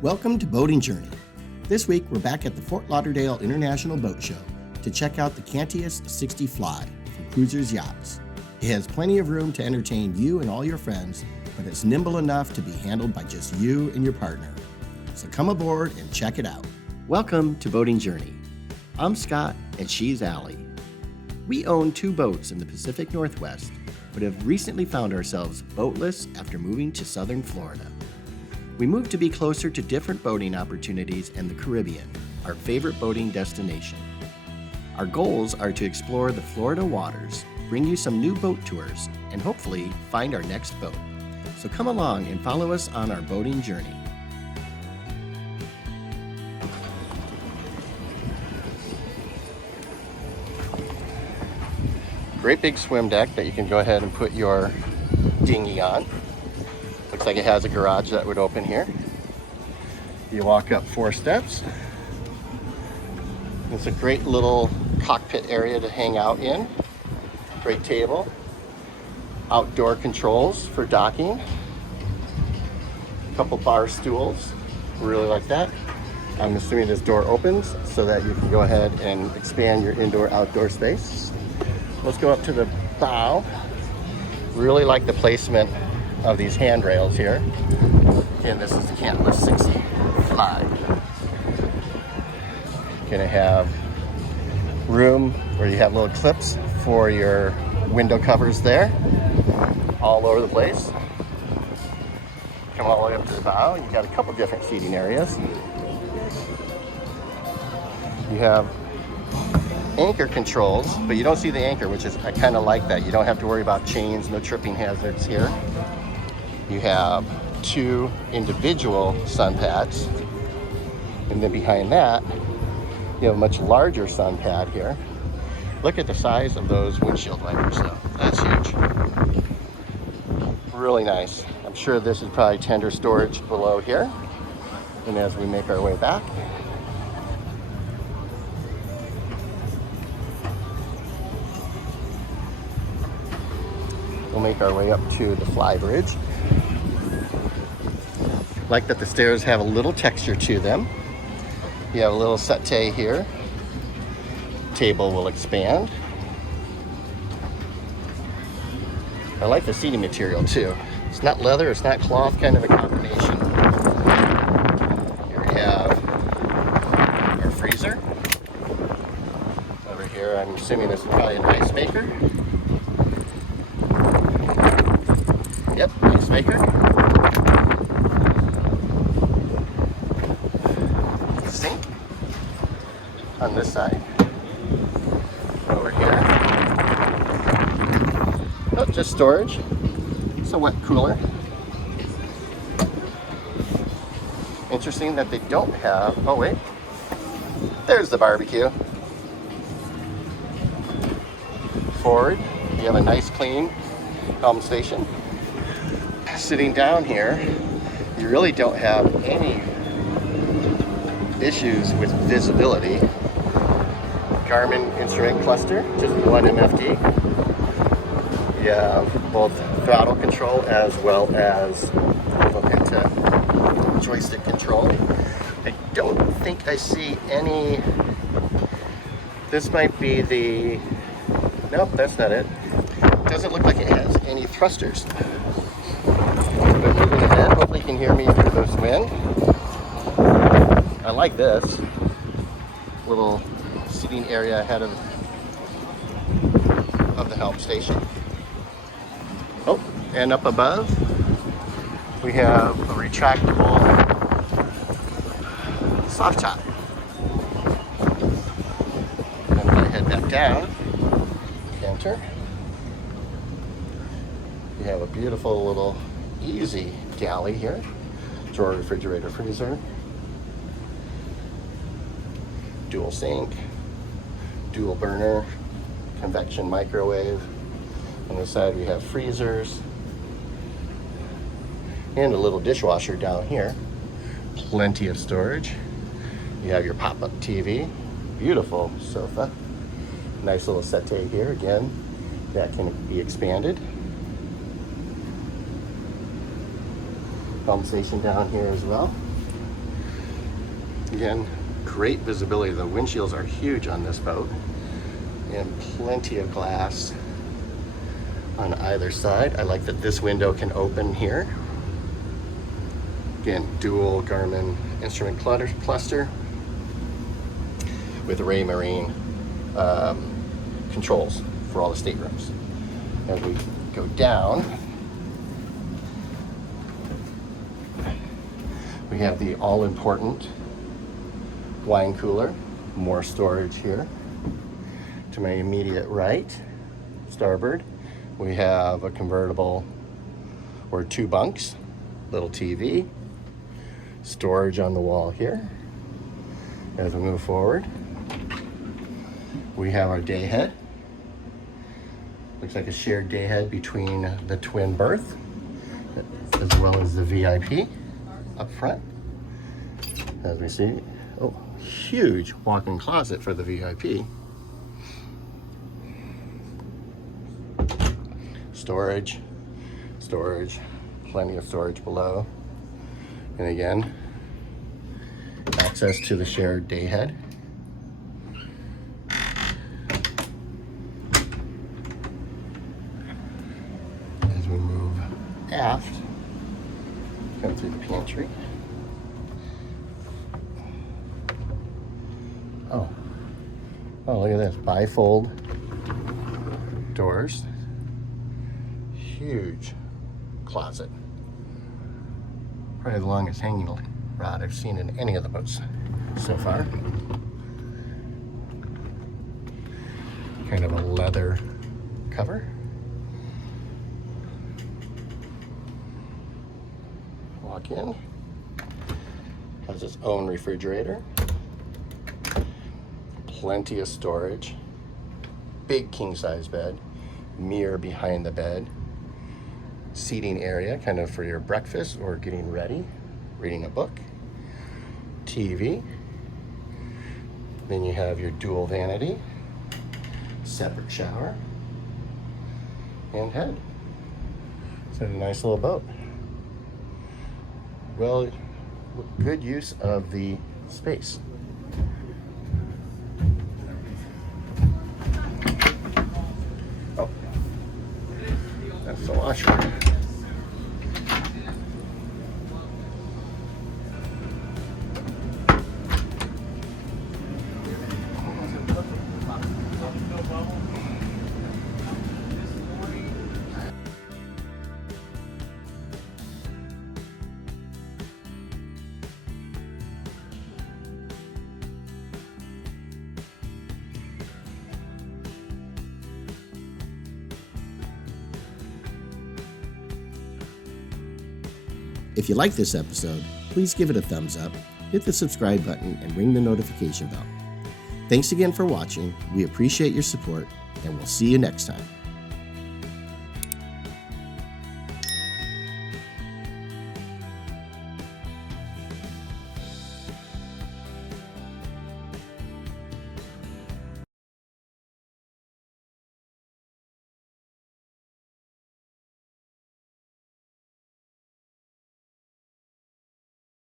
Welcome to Boating Journey. This week we're back at the Fort Lauderdale International Boat Show to check out the Cantius 60 Fly from Cruiser Yachts. It has plenty of room to entertain you and all your friends, but it's nimble enough to be handled by just you and your partner. So come aboard and check it out. Welcome to Boating Journey. I'm Scott and she's Allie. We own 2 boats in the Pacific Northwest, but have recently found ourselves boatless after moving to southern Florida. We moved to be closer to different boating opportunities in the Caribbean, our favorite boating destination. Our goals are to explore the Florida waters, bring you some new boat tours, and hopefully find our next boat. So come along and follow us on our boating journey. Great big swim deck that you can go ahead and put your dinghy on. Looks like it has a garage that would open here. You walk up 4 steps. It's a great little cockpit area to hang out in. Great table. Outdoor controls for docking. A couple bar stools. Really like that. I'm assuming this door opens so that you can go ahead and expand your indoor-outdoor space. Let's go up to the bow. Really like the placement of these handrails here. Again, this is the Cantius 60 Fly. Gonna have room where you have little clips for your window covers there, all over the place. Come all the way up to the bow. You got a couple different seating areas. You have anchor controls, but you don't see the anchor, which is, I kind of like that. You don't have to worry about chains, no tripping hazards here. You have 2 individual sun pads, and then behind that you have a much larger sun pad here. Look at the size of those windshield wipers though. That's huge. Really nice. I'm sure this is probably tender storage below here. And as we make our way back, we'll make our way up to the Flybridge. Like that the stairs have a little texture to them. You have a little settee here. Table will expand. I like the seating material too. It's not leather, it's not cloth, kind of a combination. Here we have our freezer. Over here, I'm assuming this is probably an ice maker. Yep, ice maker. Sink on this side. Over here. Oh, just storage. It's a wet cooler. Interesting that they don't have, oh wait, there's the barbecue. Forward, you have a nice clean Helm station. Sitting down here, you really don't have any issues with visibility. Garmin instrument cluster, just 1 MFD. You have both throttle control as well as move into joystick control. I don't think I see any. This might be the, nope, that's not it. Doesn't look like it has any thrusters. But moving ahead, hopefully you can hear me through this wind. I like this little seating area ahead of the Helm station. Oh, and up above we have a retractable soft top. And when I head back down, enter. You have a beautiful little easy galley here. Drawer, refrigerator, freezer. Dual sink, dual burner, convection microwave. On the side we have freezers and a little dishwasher down here. Plenty of storage. You have your pop-up TV, beautiful sofa, nice little settee here again that can be expanded. Helm station down here as well. Again, great visibility. The windshields are huge on this boat, and plenty of glass on either side. I like that this window can open here. Again, dual Garmin instrument cluster with Ray Marine controls for all the staterooms. As we go down, we have the all-important wine cooler, more storage here. To my immediate right, starboard, we have a convertible or 2 bunks, little TV, storage on the wall here. As we move forward, we have our day head. Looks like a shared day head between the twin berth as well as the VIP up front. As we see, oh, huge walk-in closet for the VIP. Storage, plenty of storage below. And again, access to the shared day head. As we move aft, come through the pantry. Oh, look at this, bifold doors. Huge closet. Probably the longest hanging rod I've seen in any of the boats so far. Kind of a leather cover. Walk in. Has its own refrigerator. Plenty of storage. Big king size bed. Mirror behind the bed. Seating area, kind of for your breakfast or getting ready, reading a book. TV. Then you have your dual vanity, separate shower, and head. It's a nice little boat. Well, good use of the space. Oh, that's the washer. If you like this episode, please give it a thumbs up, hit the subscribe button, and ring the notification bell. Thanks again for watching. We appreciate your support, and we'll see you next time.